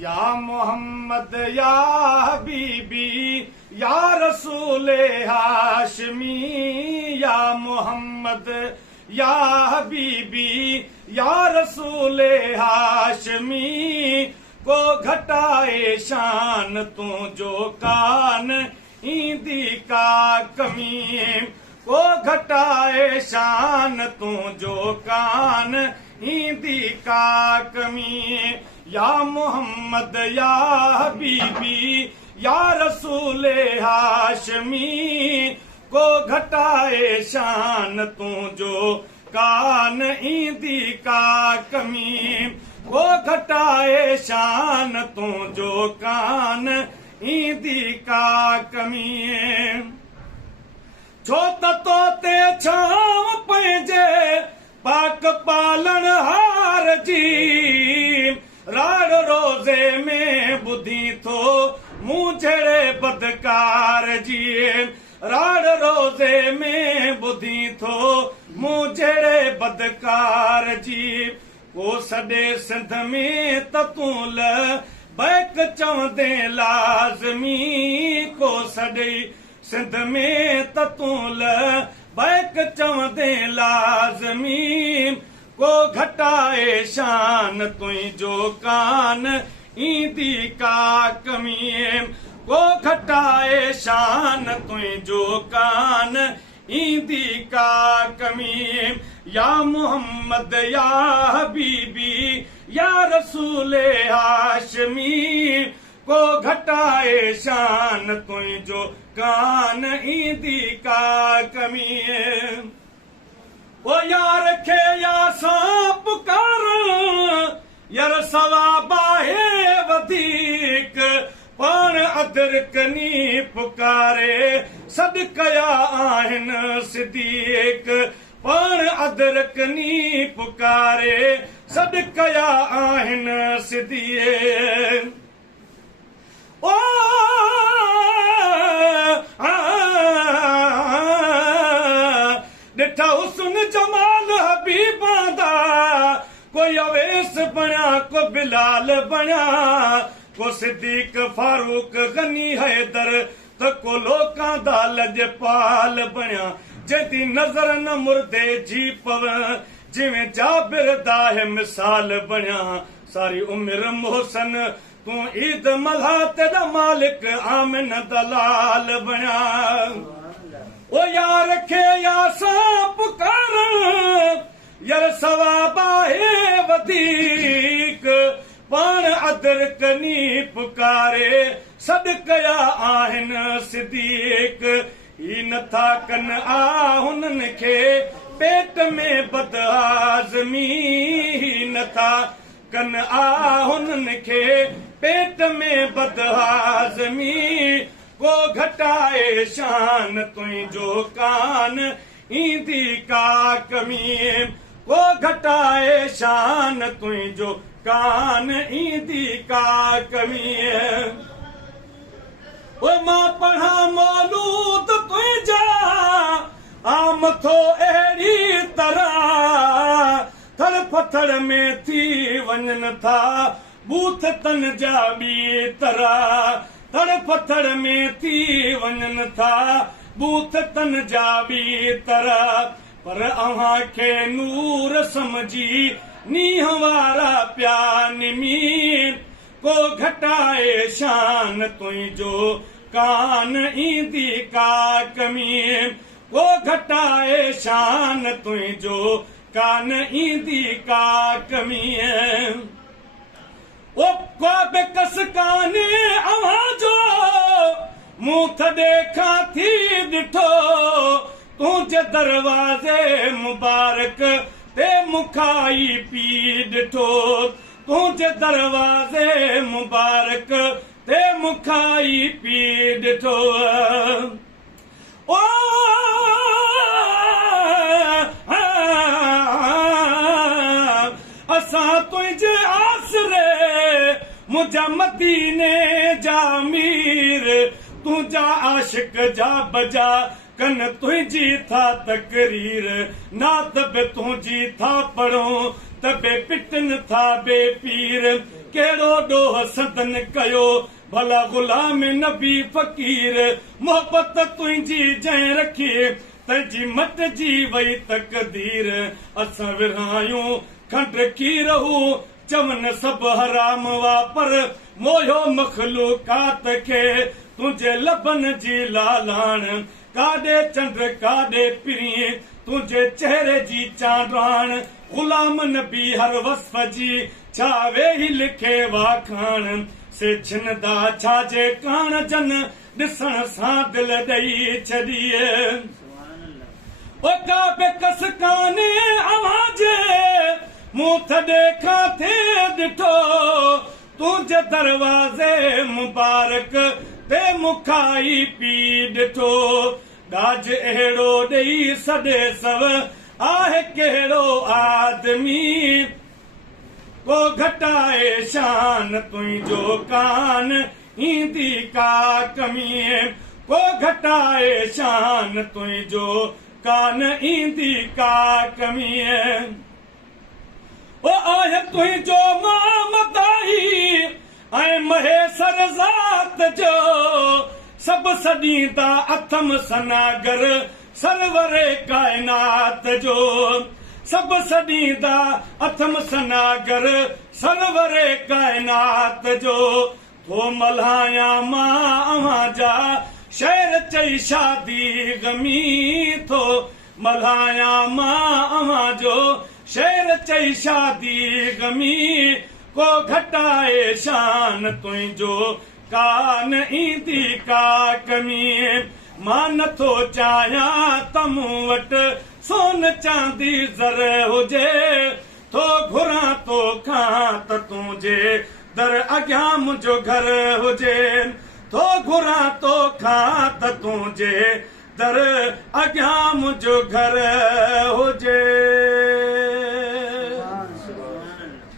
या मोहम्मद या हबीबी या रसूले हाशमी, या मोहम्मद या हबीबी या रसूले हाशमी, को घटाए शान तू जो कान ईंदी का कमी, को घटाए शान तू जो कान ईंदी का कमी। या मोहम्मद या हबीबी या रसूले हाशमी, को घटाए शान तू जो कान ईंदी का कमी, को घटाए शान तू जो कान ईंदी का कमी। छो त तोते छांव पंहिंजे पाक पालण हार जी, राड़ रोज़े में ॿुधी थो मूं जहिड़े बदकार जी, राड़ रोज़े में ॿुधी थो मूं जहिड़े बदकार जी। को सॾे सिंध में ततूल बैक चवंदे लाज़मी, को सॾे सिंध में ततूल बैक चवंदे लाज़मी, को घटाए शान तुंहिंजो कान ईंदी का कमी, को घटाए शान तुंहिंजो कान ईंदी का कमी। या मोहम्मद या हबीबी या रसूले हाशमी, को घटाए शान तुंहिंजो कान ईंदी का कमी। ओ यार खे या सांप कर यार सवाब आहे वधीक, पाण अदरकनी पुकारे सॾ कया आहिनि सिद्दीक़, पाण अदरकनी पुकारे सॾ कया आहिनि सिद्दीक़। ओ ॾिठा हुस्न जमाल हबीबां दा, कोई अवेस बणिया को बिलाल बणिया, को सिद्दीक फारूक गनी हैदर, त को लोकां दा लजपाल बणिया, जंहिंदी नज़र न मुर्दे जी पवे, जिवें जाबिर दा है मिसाल बणिया। सारी उम्र मोहसन तू ईद मल्हा तेरा मालिक आमिन दलाल बणिया। ओ यार खे या सांप कर यार सवाब आहे वधीक, पाण अदरकनी पुकारे सॾ कया आहिनि सिद्दीक़। ही नथा कन आ हुननि खे पेट में बदहाज़मी, ही नथा कन आ हुननि खे पेट में बदहाज़मी, को घटाए शान तुंहिंजो कान ईंदी का कमी, को घटाए शान तुंहिंजो कान ईंदी का कमी। ओ मां पढ़ा मौलूद तुंहिंजा आम थो अहिड़ी तरह, थड़ पथड़ में थी वञनि था बूथ तन जा ॿी तरह, थड़ पथड़ में थी वञनि था बूथ तन जा ॿी तरह। पर अव्हां खे नूर समझी नींहं वारा पिया निमी, को घटाए शान तुंहिंजो कान ईंदी का कमी, को घटाए शान तुंहिंजो कान ईंदी का कमी। ओ को बि कस कान्हे अव्हां जो मूं थॾे खां थी ॾिठो, तुंहिंजे दरवाज़े मुबारक ते मुखाई पी ॾिठो, तुंहिंजे दरवाज़े मुबारक ते मुखाई पी ॾिठो। ओ असां तुंहिंजे आसरे मुंहिंजा मदीने जा मीर, तुंहिंजा आशिक जा बजा कन तुझी था तकरीर नात बे तुझी था पढ़ूं तबे पिटन था बे पीर केड़ो डोह सदन कयो भला गुलाम नबी फकीर मोहब्बत तुझी जै रखी तजी मट जी वई तकदीर असां विरहायूं खंड की रहूं चवन सब हराम वापर मोयो मखलूकात खे तुझे लबन जी लालाण काडे चंद्र काडे पिरी तुझे चेहरे जी चांडाण गुलाम नबी हर वस्फ जी छावे ही लिखे वाखाण से छिनदा छाजे कान जन ॾिसण सां दिल ॾेई छॾिए ओ का पे कस काने आवाज मुंह थॾे खां थे ॾिठो तुझे दरवाज़े मुबारक ते मुखाई पी ॾिठो ॾाज अहिड़ो ॾेई सॾे सव आहे कहिड़ो आदमी को घटाए शान तुंहिंजो कान ईंदी का कमी को घटाए शान तुंहिंजो कान ईंदी का कमी ओ आहे तुंहिंजो मामदाई ऐं महेसर ज़ात जो सभु सॾींदा अथम सनागर सरवरे काइनात जो सभु सॾींदा अथम सनागर सरवरे काइनात जो थो मल्हाया मां अव्हां जा शहर चई शादी गमी थो मल्हाया मां अव्हां जो शहर चई शादी गमी को घटाए शान तुंहिंजो कान ईंदी का कमी मां नथो चाहियां त मूं वटि सोन चांदी ज़र हुजे थो घुरां तो खां त तुंहिंजे दर अॻियां मुंहिंजो घर हुजे थो घुरां तो खां त तुंहिंजे दर अॻियां मुंहिंजो घर हुजे